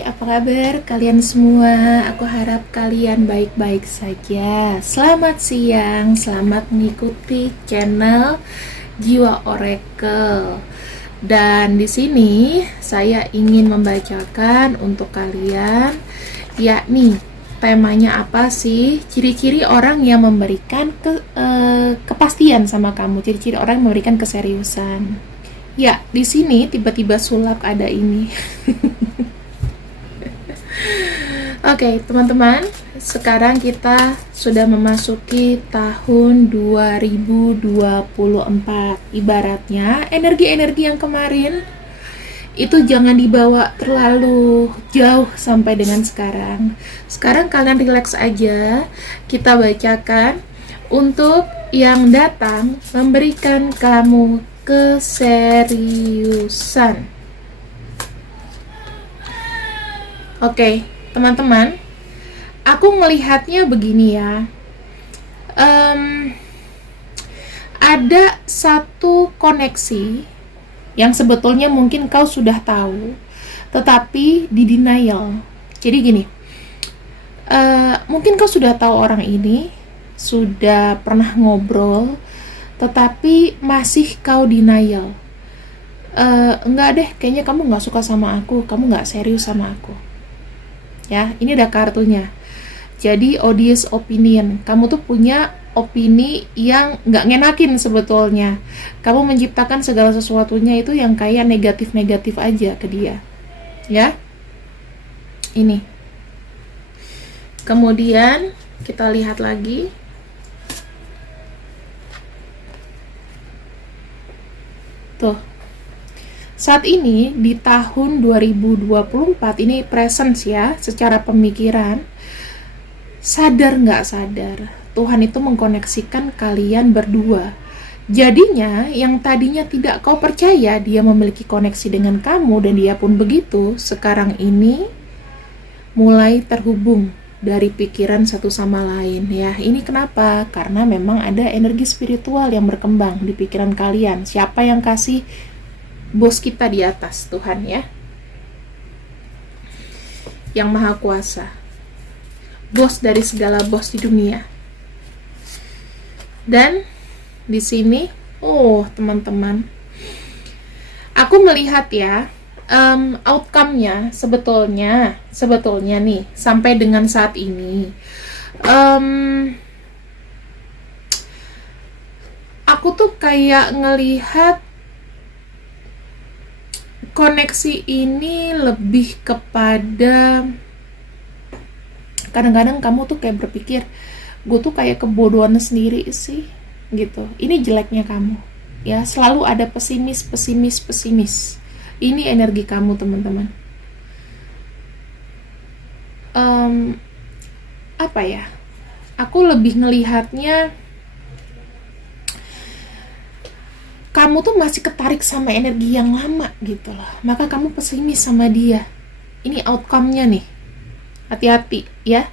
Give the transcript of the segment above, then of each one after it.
apa kabar kalian semua? Aku harap kalian baik-baik saja. Selamat siang, selamat mengikuti channel Jiwa Oracle. Dan di sini saya ingin membacakan untuk kalian, yakni temanya apa sih? Ciri-ciri orang yang memberikan kepastian sama kamu, ciri-ciri orang yang memberikan keseriusan. Ya, di sini tiba-tiba sulap ada ini. Oke, teman-teman, sekarang kita sudah memasuki tahun 2024. Ibaratnya, energi-energi yang kemarin itu jangan dibawa terlalu jauh sampai dengan sekarang. Sekarang kalian relax aja. Kita bacakan untuk yang datang memberikan kamu keseriusan. Oke, teman-teman, aku melihatnya begini ya. Ada satu koneksi yang sebetulnya mungkin kau sudah tahu, tetapi di denial. Jadi gini, mungkin kau sudah tahu orang ini, sudah pernah ngobrol, tetapi masih kau denial. Enggak deh, kayaknya kamu nggak suka sama aku, kamu nggak serius sama aku. Ya, ini ada kartunya. Jadi odious opinion, kamu tuh punya opini yang nggak ngenakin sebetulnya. Kamu menciptakan segala sesuatunya itu yang kayak negatif-negatif aja ke dia. Ya, ini. Kemudian kita lihat lagi. Tuh. Saat ini di tahun 2024 ini presence ya, secara pemikiran, sadar nggak sadar, Tuhan itu mengkoneksikan kalian berdua. Jadinya yang tadinya tidak kau percaya dia memiliki koneksi dengan kamu dan dia pun begitu, sekarang ini mulai terhubung dari pikiran satu sama lain ya. Ini kenapa? Karena memang ada energi spiritual yang berkembang di pikiran kalian. Siapa yang kasih? Bos kita di atas, Tuhan ya, yang maha kuasa, bos dari segala bos di dunia. Dan di sini, teman-teman, aku melihat ya, outcome-nya sebetulnya nih sampai dengan saat ini, aku tuh kayak ngelihat koneksi ini lebih kepada, kadang-kadang kamu tuh kayak berpikir, gue tuh kayak kebodohan sendiri sih gitu. Ini jeleknya kamu ya, selalu ada pesimis. Ini energi kamu, teman-teman. Apa ya, aku lebih ngelihatnya kamu tuh masih ketarik sama energi yang lama gitu loh, maka kamu pesimis sama dia. Ini outcome-nya nih, hati-hati ya,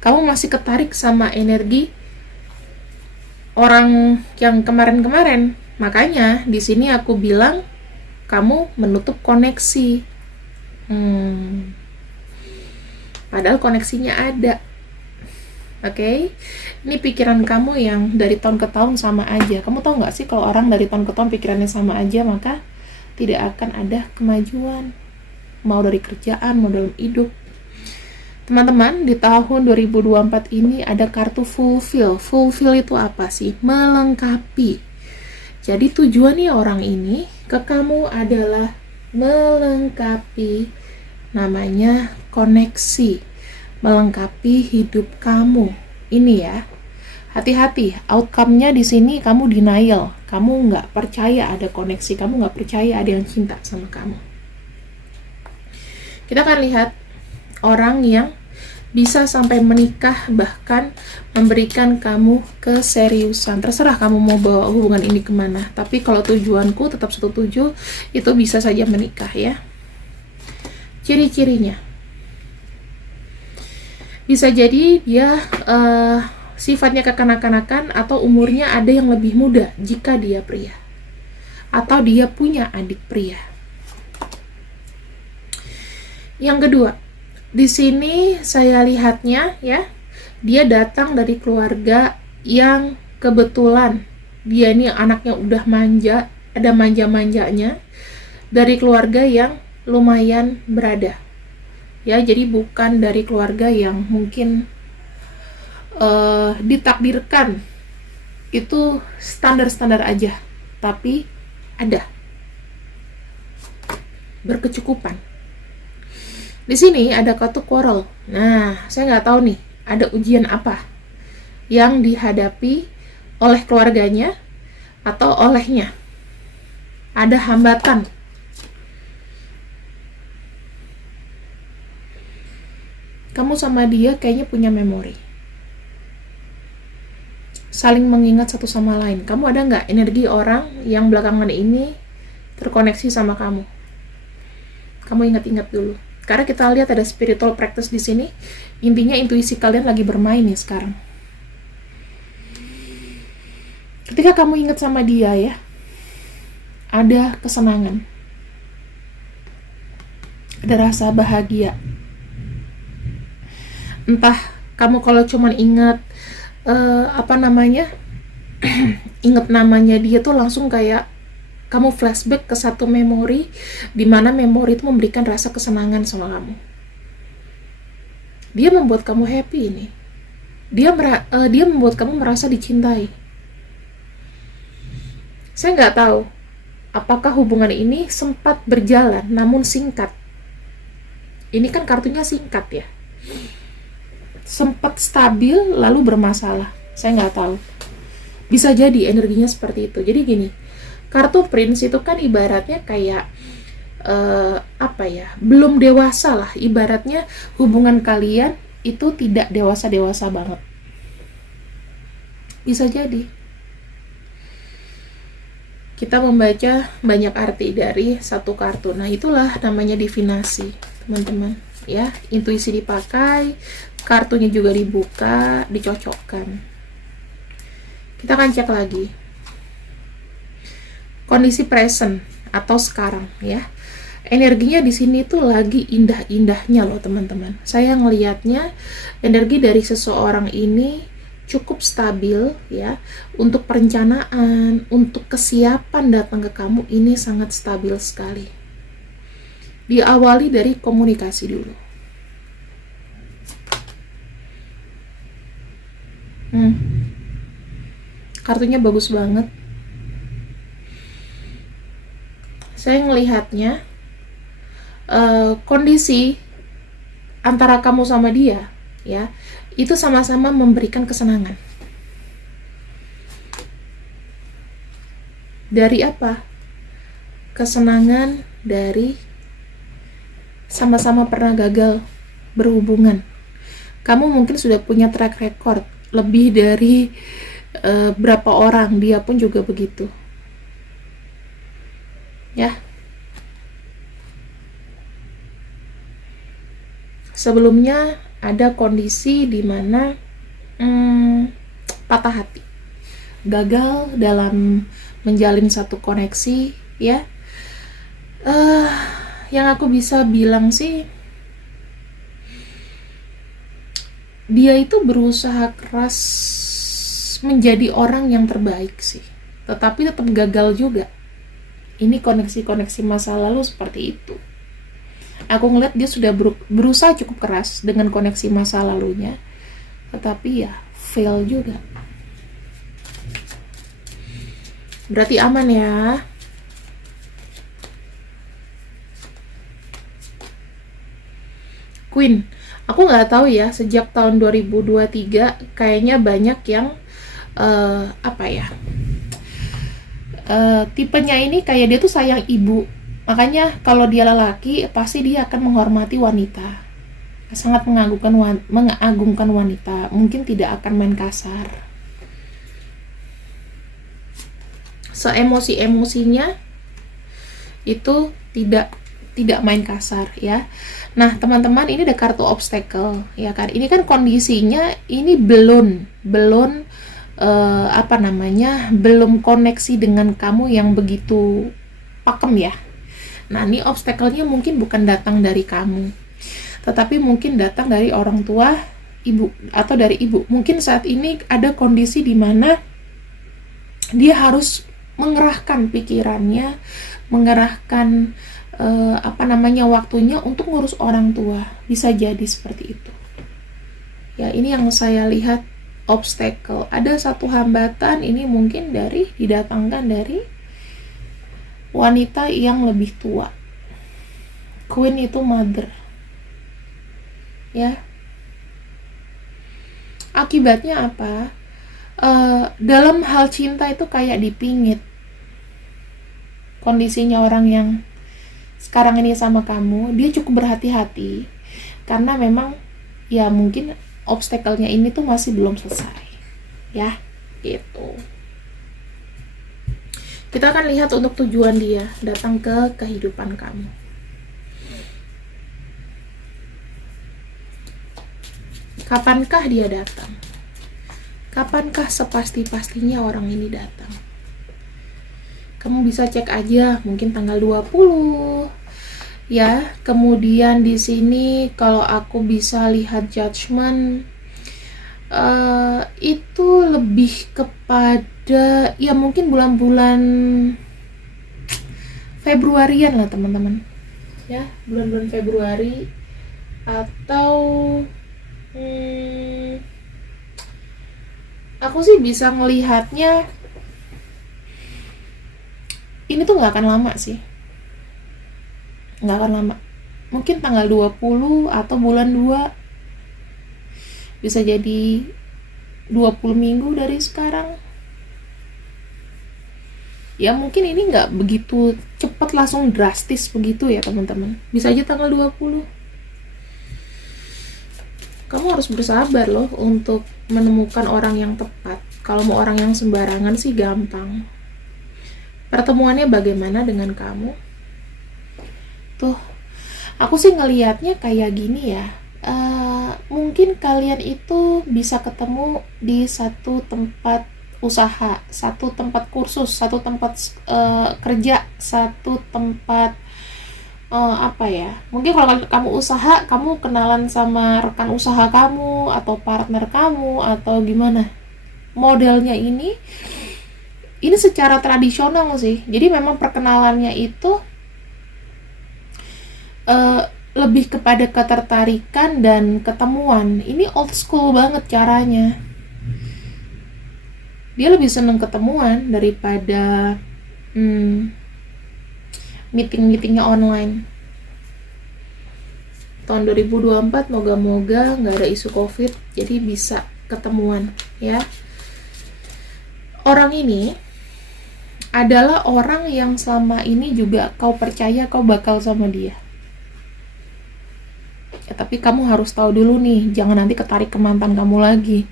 kamu masih ketarik sama energi orang yang kemarin-kemarin. Makanya di sini aku bilang kamu menutup koneksi, padahal koneksinya ada. Oke, ini pikiran kamu yang dari tahun ke tahun sama aja. Kamu tahu nggak sih kalau orang dari tahun ke tahun pikirannya sama aja, maka tidak akan ada kemajuan, mau dari kerjaan, mau dalam hidup. Teman-teman, di tahun 2024 ini ada kartu fulfill. Fulfill itu apa sih? Melengkapi. Jadi tujuannya orang ini ke kamu adalah melengkapi, namanya koneksi, melengkapi hidup kamu. Ini ya, hati-hati, outcome-nya di sini kamu denial, kamu nggak percaya ada koneksi, kamu nggak percaya ada yang cinta sama kamu. Kita akan lihat orang yang bisa sampai menikah, bahkan memberikan kamu keseriusan. Terserah kamu mau bawa hubungan ini kemana, tapi kalau tujuanku tetap satu tujuh, itu bisa saja menikah ya. Ciri-cirinya bisa jadi dia sifatnya kekanak-kanakan atau umurnya ada yang lebih muda jika dia pria, atau dia punya adik pria. Yang kedua, di sini saya lihatnya ya, dia datang dari keluarga yang kebetulan dia ini anaknya udah manja, ada manja-manjanya, dari keluarga yang lumayan berada. Ya, jadi bukan dari keluarga yang mungkin ditakdirkan itu standar-standar aja, tapi ada berkecukupan. Di sini ada kartu quarrel. Nah, saya nggak tahu nih, ada ujian apa yang dihadapi oleh keluarganya atau olehnya. Ada hambatan. Kamu sama dia kayaknya punya memori. Saling mengingat satu sama lain. Kamu ada nggak energi orang yang belakangan ini terkoneksi sama kamu? Kamu ingat-ingat dulu. Karena kita lihat ada spiritual practice di sini. Intinya intuisi kalian lagi bermain nih sekarang. Ketika kamu ingat sama dia ya, ada kesenangan. Ada rasa bahagia. Entah kamu kalau cuman ingat ingat namanya dia tuh langsung kayak kamu flashback ke satu memori, di mana memori itu memberikan rasa kesenangan sama kamu. Dia membuat kamu happy ini. Dia membuat kamu merasa dicintai. Saya nggak tahu apakah hubungan ini sempat berjalan namun singkat. Ini kan kartunya singkat ya. Sempat stabil lalu bermasalah. Saya nggak tahu. Bisa jadi energinya seperti itu. Jadi gini, kartu Prince itu kan ibaratnya kayak belum dewasa lah. Ibaratnya hubungan kalian itu tidak dewasa-dewasa banget. Bisa jadi. Kita membaca banyak arti dari satu kartu. Nah, itulah namanya divinasi, teman-teman. Ya, intuisi dipakai, kartunya juga dibuka, dicocokkan. Kita akan cek lagi kondisi present atau sekarang ya. Energinya di sini tuh lagi indah-indahnya loh teman-teman. Saya ngelihatnya energi dari seseorang ini cukup stabil ya. Untuk perencanaan, untuk kesiapan datang ke kamu ini sangat stabil sekali. Diawali dari komunikasi dulu. Kartunya bagus banget. Saya ngelihatnya kondisi antara kamu sama dia ya, itu sama-sama memberikan kesenangan. Dari apa? Kesenangan dari sama-sama pernah gagal berhubungan. Kamu mungkin sudah punya track record lebih dari berapa orang, dia pun juga begitu ya. Sebelumnya ada kondisi di mana patah hati, gagal dalam menjalin satu koneksi ya. Yang aku bisa bilang sih, dia itu berusaha keras menjadi orang yang terbaik sih, tetapi tetap gagal juga. Ini koneksi-koneksi masa lalu seperti itu. Aku ngeliat dia sudah berusaha cukup keras dengan koneksi masa lalunya, tetapi ya fail juga. Berarti aman ya. Queen, aku nggak tahu ya, sejak tahun 2023 kayaknya banyak yang tipenya ini kayak dia tuh sayang ibu. Makanya kalau dia lelaki pasti dia akan menghormati wanita, sangat mengagungkan wanita, mungkin tidak akan main kasar. Seemosi-emosinya itu tidak main kasar ya. Nah teman-teman, ini ada kartu obstacle ya kan. Ini kan kondisinya ini belum belum koneksi dengan kamu yang begitu pakem ya. Nah ini obstacle-nya mungkin bukan datang dari kamu tetapi mungkin datang dari orang tua ibu atau dari ibu. Mungkin saat ini ada kondisi di mana dia harus mengerahkan pikirannya, mengerahkan waktunya untuk ngurus orang tua. Bisa jadi seperti itu. Ya, ini yang saya lihat obstacle. Ada satu hambatan, ini mungkin didatangkan dari wanita yang lebih tua. Queen itu mother. Ya. Akibatnya apa? Dalam hal cinta itu kayak dipingit. Kondisinya orang yang sekarang ini sama kamu, dia cukup berhati-hati karena memang ya mungkin obstacle-nya ini tuh masih belum selesai. Ya, gitu. Kita akan lihat untuk tujuan dia datang ke kehidupan kamu. Kapankah dia datang? Kapankah sepasti-pastinya orang ini datang? Kamu bisa cek aja, mungkin tanggal 20. Ya, kemudian di sini kalau aku bisa lihat judgment, itu lebih kepada ya mungkin bulan-bulan Februarian lah teman-teman. Ya, bulan-bulan Februari atau aku sih bisa ngelihatnya ini tuh nggak akan lama sih. Nggak akan lama. Mungkin tanggal 20 atau bulan 2. Bisa jadi 20 minggu dari sekarang. Ya mungkin ini nggak begitu cepat langsung drastis begitu ya teman-teman. Bisa aja tanggal 20. Kamu harus bersabar loh untuk menemukan orang yang tepat. Kalau mau orang yang sembarangan sih gampang. Pertemuannya bagaimana dengan kamu? Tuh, aku sih ngelihatnya kayak gini ya. Mungkin kalian itu bisa ketemu di satu tempat usaha, satu tempat kursus, satu tempat kerja, satu tempat mungkin kalau kamu usaha, kamu kenalan sama rekan usaha kamu atau partner kamu atau gimana. Modelnya ini secara tradisional sih. Jadi memang perkenalannya itu lebih kepada ketertarikan dan ketemuan. Ini old school banget caranya. Dia lebih seneng ketemuan daripada meeting-meetingnya online. Tahun 2024 moga-moga nggak ada isu COVID, jadi bisa ketemuan ya. Orang ini adalah orang yang selama ini juga kau percaya kau bakal sama dia. Ya, tapi kamu harus tahu dulu nih, jangan nanti ketarik ke mantan kamu lagi.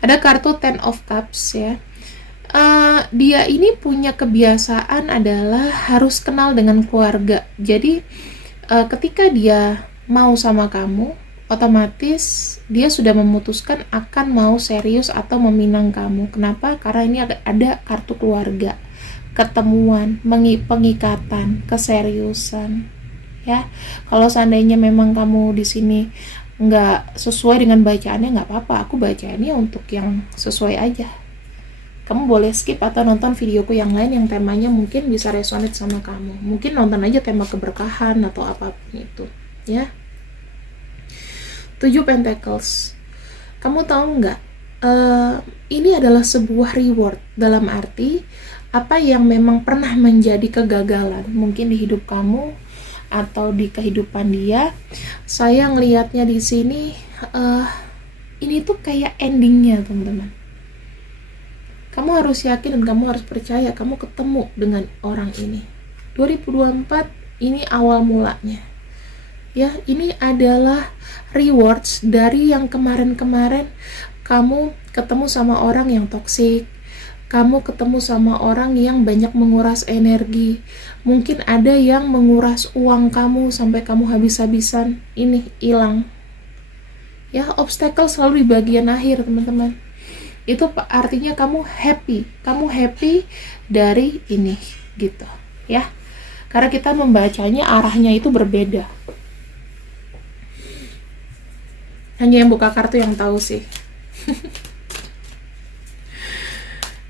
Ada kartu Ten of Cups ya. Dia ini punya kebiasaan adalah harus kenal dengan keluarga. Jadi ketika dia mau sama kamu, otomatis dia sudah memutuskan akan mau serius atau meminang kamu. Kenapa? Karena ini ada kartu keluarga, ketemuan, pengikatan, keseriusan. Ya, kalau seandainya memang kamu di sini nggak sesuai dengan bacaannya, nggak apa-apa, aku bacaannya untuk yang sesuai aja. Kamu boleh skip atau nonton videoku yang lain yang temanya mungkin bisa resonate sama kamu. Mungkin nonton aja tema keberkahan atau apapun itu, ya. 7 Pentacles. Kamu tahu nggak? Ini adalah sebuah reward, dalam arti apa yang memang pernah menjadi kegagalan, mungkin di hidup kamu atau di kehidupan dia. Saya ngelihatnya di sini ini tuh kayak endingnya teman-teman. Kamu harus yakin dan kamu harus percaya kamu ketemu dengan orang ini. 2024 ini awal mulanya. Ya, ini adalah rewards dari yang kemarin-kemarin kamu ketemu sama orang yang toksik. Kamu ketemu sama orang yang banyak menguras energi. Mungkin ada yang menguras uang kamu sampai kamu habis-habisan. Ini hilang. Ya, obstacle selalu di bagian akhir, teman-teman. Itu artinya kamu happy. Kamu happy dari ini, gitu. Ya. Karena kita membacanya arahnya itu berbeda. Hanya yang buka kartu yang tahu sih.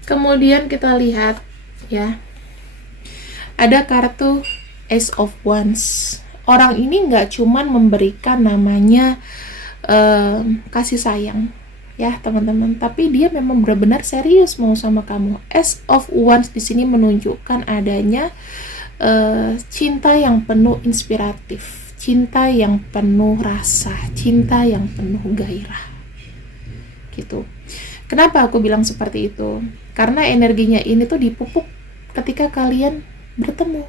Kemudian kita lihat ya, ada kartu Ace of Wands. Orang ini nggak cuman memberikan namanya kasih sayang ya teman-teman, tapi dia memang benar-benar serius mau sama kamu. Ace of Wands di sini menunjukkan adanya cinta yang penuh inspiratif, cinta yang penuh rasa, cinta yang penuh gairah gitu. Kenapa aku bilang seperti itu? Karena energinya ini tuh dipupuk ketika kalian bertemu.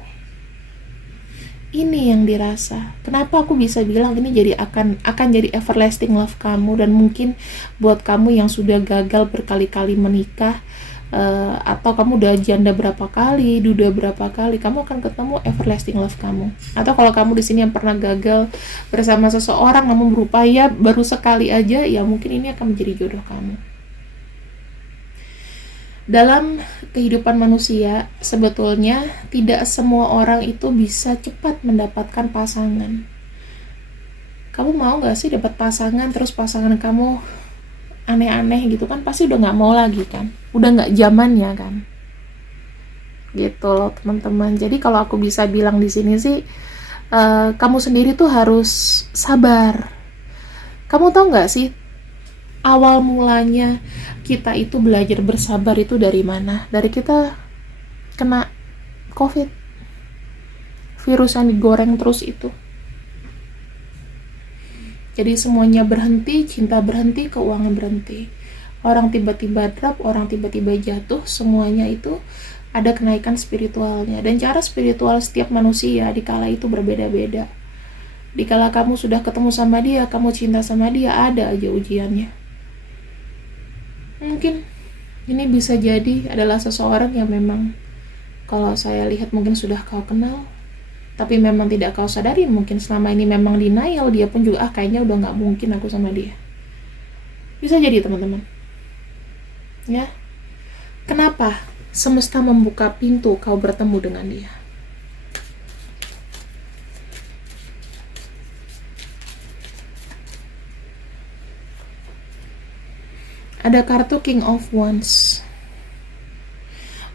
Ini yang dirasa. Kenapa aku bisa bilang ini jadi akan jadi everlasting love kamu, dan mungkin buat kamu yang sudah gagal berkali-kali menikah, atau kamu udah janda berapa kali, duda berapa kali, kamu akan ketemu everlasting love kamu. Atau kalau kamu di sini yang pernah gagal bersama seseorang namun berupaya baru sekali aja, ya mungkin ini akan menjadi jodoh kamu. Dalam kehidupan manusia, sebetulnya tidak semua orang itu bisa cepat mendapatkan pasangan. Kamu mau gak sih dapat pasangan, terus pasangan kamu aneh-aneh gitu kan? Pasti udah gak mau lagi kan? Udah gak zamannya kan? Gitu loh teman-teman. Jadi kalau aku bisa bilang di sini sih, kamu sendiri tuh harus sabar. Kamu tahu gak sih, awal mulanya kita itu belajar bersabar itu dari mana? Dari kita kena COVID, virus yang digoreng terus itu. Jadi semuanya berhenti, cinta berhenti, keuangan berhenti. Orang tiba-tiba drop, orang tiba-tiba jatuh, semuanya itu ada kenaikan spiritualnya. Dan cara spiritual setiap manusia dikala itu berbeda-beda. Dikala kamu sudah ketemu sama dia, kamu cinta sama dia, ada aja ujiannya. Mungkin ini bisa jadi adalah seseorang yang memang kalau saya lihat mungkin sudah kau kenal, tapi memang tidak kau sadari. Mungkin selama ini memang denial, dia pun juga kayaknya udah gak mungkin aku sama dia. Bisa jadi teman-teman ya. Kenapa semesta membuka pintu kau bertemu dengan dia? Ada kartu King of Wands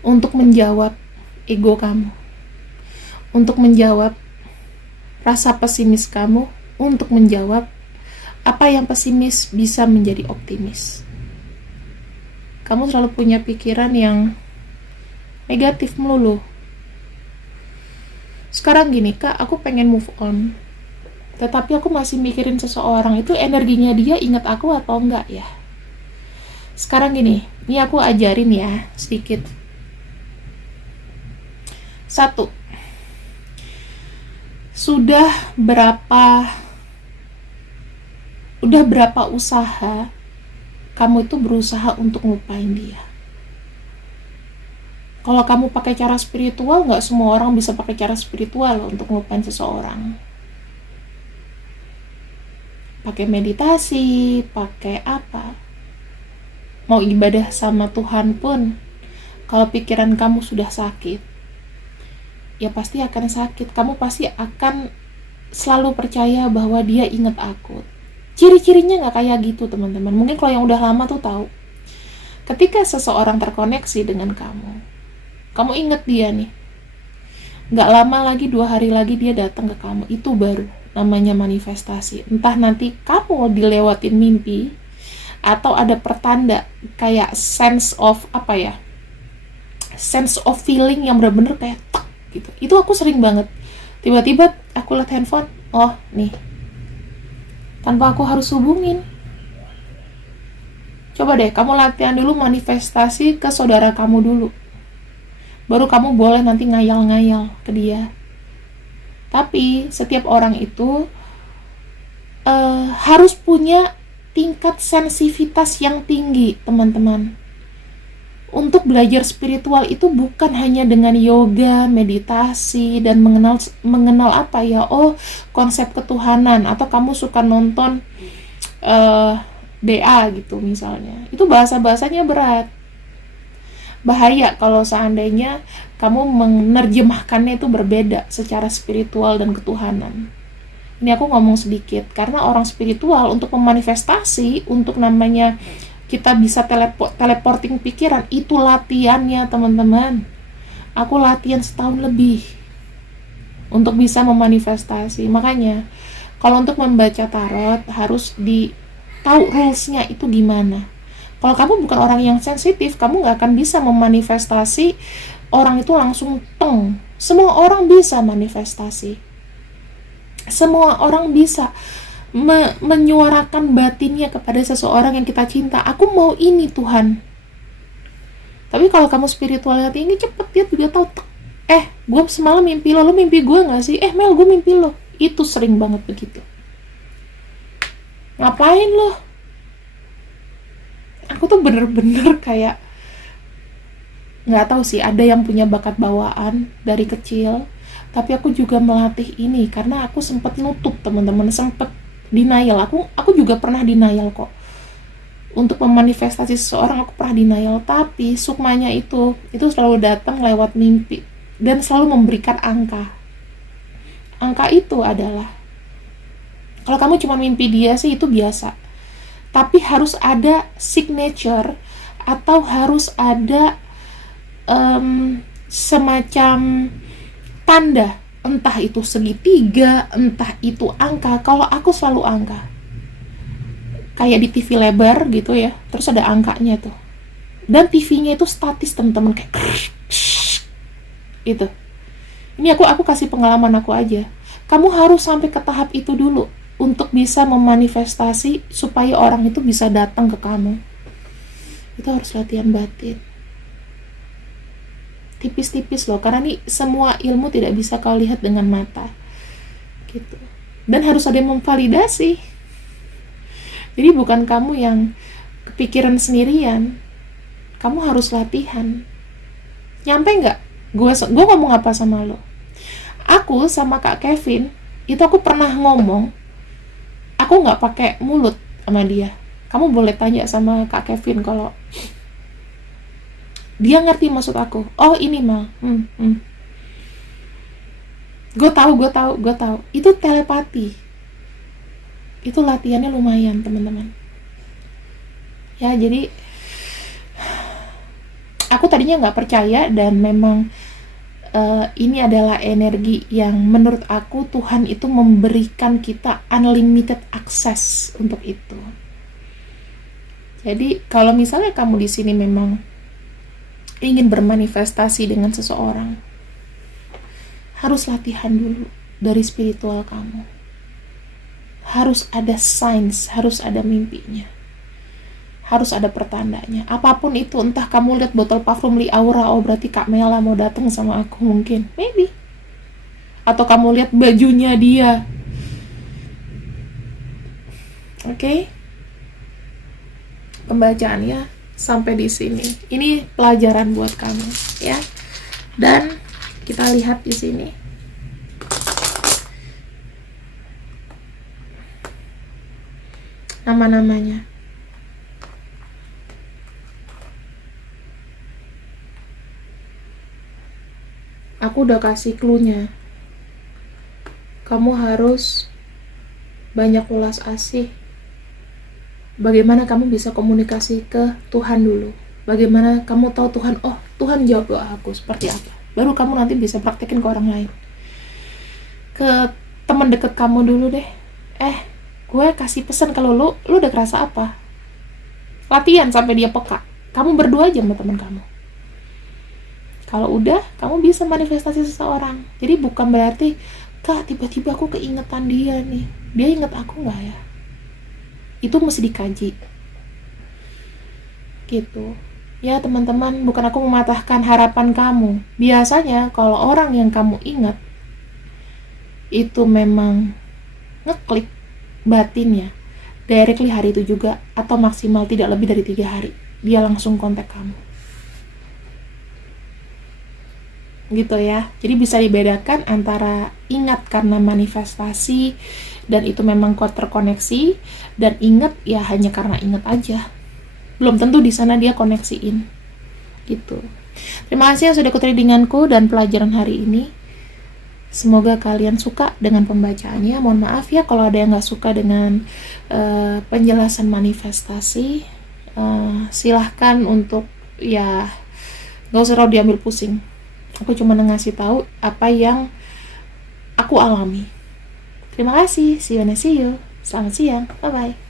untuk menjawab ego kamu, untuk menjawab rasa pesimis kamu, untuk menjawab apa yang pesimis bisa menjadi optimis. Kamu selalu punya pikiran yang negatif melulu. Sekarang gini, Kak, aku pengen move on, tetapi aku masih mikirin seseorang. Itu energinya dia ingat aku atau enggak ya? Sekarang gini, ini aku ajarin ya sedikit. 1. Udah berapa usaha kamu itu berusaha untuk ngelupain dia? Kalau kamu pakai cara spiritual, nggak semua orang bisa pakai cara spiritual untuk ngelupain seseorang. Pakai meditasi, pakai apa? Mau ibadah sama Tuhan pun, kalau pikiran kamu sudah sakit, ya pasti akan sakit. Kamu pasti akan selalu percaya bahwa dia ingat aku. Ciri-cirinya gak kayak gitu teman-teman. Mungkin kalau yang udah lama tuh tahu. Ketika seseorang terkoneksi dengan kamu ingat dia nih. Gak lama lagi, 2 hari lagi dia datang ke kamu. Itu baru namanya manifestasi. Entah nanti kamu dilewatin mimpi, atau ada pertanda kayak sense of feeling yang bener-bener kayak tak gitu. Itu aku sering banget. Tiba-tiba aku lihat handphone, oh nih, tanpa aku harus hubungin. Coba deh kamu latihan dulu manifestasi ke saudara kamu dulu, baru kamu boleh nanti ngayal-ngayal ke dia. Tapi setiap orang itu harus punya tingkat sensitivitas yang tinggi, teman-teman. Untuk belajar spiritual itu bukan hanya dengan yoga, meditasi, dan mengenal konsep ketuhanan, atau kamu suka nonton DA gitu misalnya. Itu bahasa-bahasanya berat. Bahaya kalau seandainya kamu menerjemahkannya itu berbeda secara spiritual dan ketuhanan. Ini aku ngomong sedikit, karena orang spiritual untuk memanifestasi, untuk namanya kita bisa teleporting pikiran, itu latihannya teman-teman. Aku latihan setahun lebih untuk bisa memanifestasi. Makanya kalau untuk membaca tarot harus tahu rulesnya itu gimana. Kalau kamu bukan orang yang sensitif, kamu nggak akan bisa memanifestasi orang itu langsung teng. Semua orang bisa manifestasi. Semua orang bisa menyuarakan batinnya kepada seseorang yang kita cinta. Aku mau ini Tuhan. Tapi kalau kamu spiritualnya tinggi, cepet dia juga tahu. Gue semalam mimpi lo mimpi gue nggak sih? Mel, gue mimpi lo. Itu sering banget begitu. Ngapain lo? Aku tuh bener-bener kayak nggak tahu sih, ada yang punya bakat bawaan dari kecil. Tapi aku juga melatih ini karena aku sempat nutup, teman-teman, sempat denial. Aku juga pernah denial kok. Untuk memanifestasi seseorang aku pernah denial, tapi sukmanya itu selalu datang lewat mimpi dan selalu memberikan angka. Angka itu adalah, kalau kamu cuma mimpi dia sih itu biasa. Tapi harus ada signature atau harus ada semacam tanda, entah itu segitiga, entah itu angka. Kalau aku selalu angka, kayak di TV lebar gitu ya, terus ada angkanya tuh, dan TV-nya itu statis teman-teman, kayak itu. Ini aku kasih pengalaman aku aja. Kamu harus sampai ke tahap itu dulu untuk bisa memanifestasi supaya orang itu bisa datang ke kamu. Itu harus latihan batin. Tipis-tipis loh, karena nih semua ilmu tidak bisa kau lihat dengan mata gitu, dan harus ada yang memvalidasi. Jadi bukan kamu yang kepikiran sendirian, kamu harus latihan. Nyampe nggak gue ngomong apa sama lo? Aku sama Kak Kevin itu aku pernah ngomong, aku nggak pakai mulut sama dia. Kamu boleh tanya sama Kak Kevin kalau dia ngerti maksud aku. Oh ini Mal, gue tahu. Itu telepati. Itu latihannya lumayan teman-teman. Ya jadi aku tadinya nggak percaya, dan memang ini adalah energi yang menurut aku Tuhan itu memberikan kita unlimited access untuk itu. Jadi kalau misalnya kamu di sini memang ingin bermanifestasi dengan seseorang, harus latihan dulu dari spiritual kamu. Harus ada signs, harus ada mimpinya, harus ada pertandanya. Apapun itu, entah kamu lihat botol parfum Li Aura, oh berarti Kak Mela mau datang sama aku, mungkin, maybe. Atau kamu lihat bajunya dia. Oke? Pembacaannya sampai di sini. Ini pelajaran buat kamu, ya. Dan kita lihat di sini. Nama-namanya. Aku udah kasih clue-nya. Kamu harus banyak ulas asih. Bagaimana kamu bisa komunikasi ke Tuhan dulu. Bagaimana kamu tahu Tuhan, oh Tuhan jawab doa aku seperti apa. Baru kamu nanti bisa praktekin ke orang lain. Ke teman dekat kamu dulu deh. Gue kasih pesan kalau lu udah kerasa apa. Latihan sampai dia peka. Kamu berdua aja sama teman kamu. Kalau udah, kamu bisa manifestasi seseorang. Jadi bukan berarti, Kak tiba-tiba aku keingetan dia nih. Dia inget aku gak ya? Itu mesti dikaji gitu ya teman-teman. Bukan aku mematahkan harapan kamu. Biasanya kalau orang yang kamu ingat itu memang ngeklik batinnya directly hari itu juga, atau maksimal tidak lebih dari 3 hari dia langsung kontak kamu gitu ya. Jadi bisa dibedakan antara ingat karena manifestasi dan itu memang kuat terkoneksi, dan ingat ya hanya karena ingat aja, belum tentu di sana dia koneksiin gitu. Terima kasih yang sudah ikut readinganku dan pelajaran hari ini. Semoga kalian suka dengan pembacaannya. Mohon maaf ya kalau ada yang nggak suka dengan penjelasan manifestasi. Silahkan untuk ya nggak usah terlalu diambil pusing. Aku cuma ngasih tahu apa yang aku alami. Terima kasih. See you. Selamat siang. Bye bye.